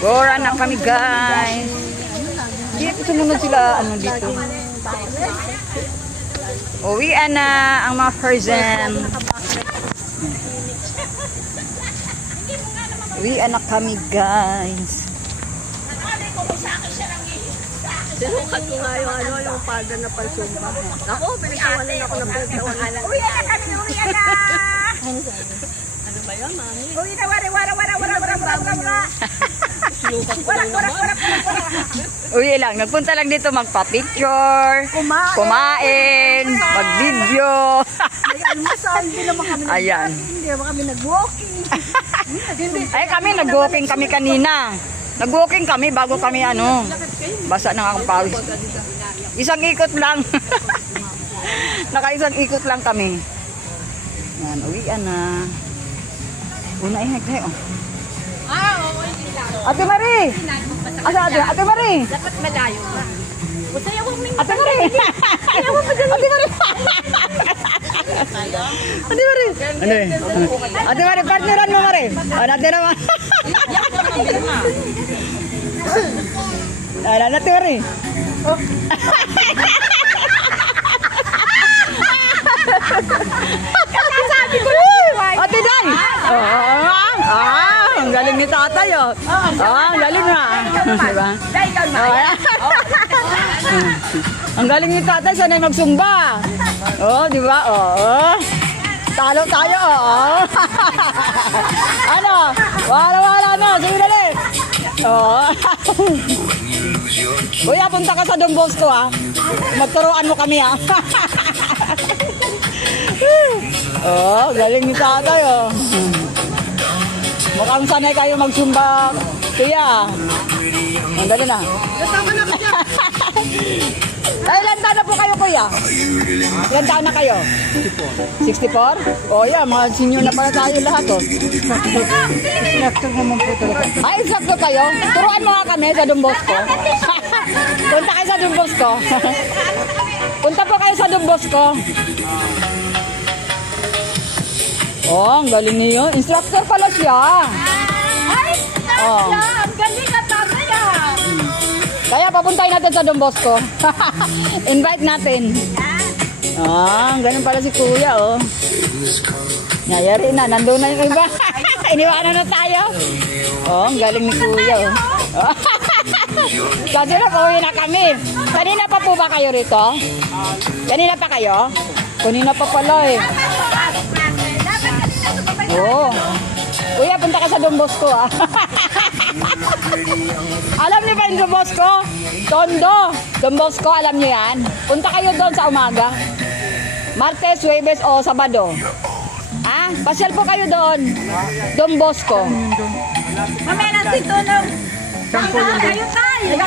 Gora na kami, guys. Dito sumunod sila, ano dito. Uwian na ang mga person. Uwian na kami, guys. Sinukat ko nga yung pada na palsumba. Ako, pinagkawalan ako ng pagkawalan. Uwi na kami, uwi na! Ano ba yan, mami? Uwi na, wara. Sinukat ko lang naman. Uwi lang. Nagpunta lang dito magpa-picture, kumain, mag-video. May almusal, hindi naman kami Ayan. hindi naman kami nag-walking. Ay, kami nag-walking kami kanina. Nag-walking kami bago kami ano. Basa na akong pawis. Isang ikot lang. Naka-isang ikot lang kami. Yan, uwian na. Una ihag tayo. Ate Marie! Ate Marie! Dapat malayo ka. Masaya ko may Ate Marie! Ate Marie! Ate Marie! Ano eh? Ate Marie, partneran mo Marie. Ate naman. Ate Marie. Sabi ko Ate Day! Ang galing ni tatay oh. Ang galing na. Diba? Dahil ikaw na. Ang galing ni tatay, sanay magsumba. Oh, di ba? Oh. Talo tayo, oh. Ano? Wala na. Sige dali. Oh. Kuya, punta ka sa Don Bosco, ah. Magturuan mo kami, ah. Oh, galing ni tatay, oh. Mukhang sanay kayo magsumba, kuya. Ang dali na. Nasama na ka dyan. Ay, ilan taon na po kayo, kuya? Ilan taon na kayo? 64. 64? Oh, yeah, mga senior na pala tayo lahat, oh. Instructor naman po talaga. Ay, instructor kayo? Turuan mo nga kami sa Don Bosco. Punta kayo sa Don Bosco. Punta po kayo sa Don Bosco. Oh, ang galing niyo. Instructor pala siya. Ay, Oh. ang galing at mamaya. Kaya papuntahin natin sa Don Bosco. Invite natin. Ang ganun pala si kuya, oh. Nayari na, nandun na yung iba. Iniwanan na tayo. Oh, ang galing ni kuya, oh. Kasi na, pauwi na kami. Kanina pa po ba kayo rito? Kanina pa kayo? Kanina pa pala, eh. Oo. Kuya, punta ka sa Don Bosco, ah. Alam niyo ba yung Don Bosco? Tondo. Don Bosco, alam niyo yan? Punta kayo doon sa umaga. Martes, Huwebes o Sabado. Ah, pasyal po kayo doon. Don Bosco. Mamaya natin tulong. Kayo tayo.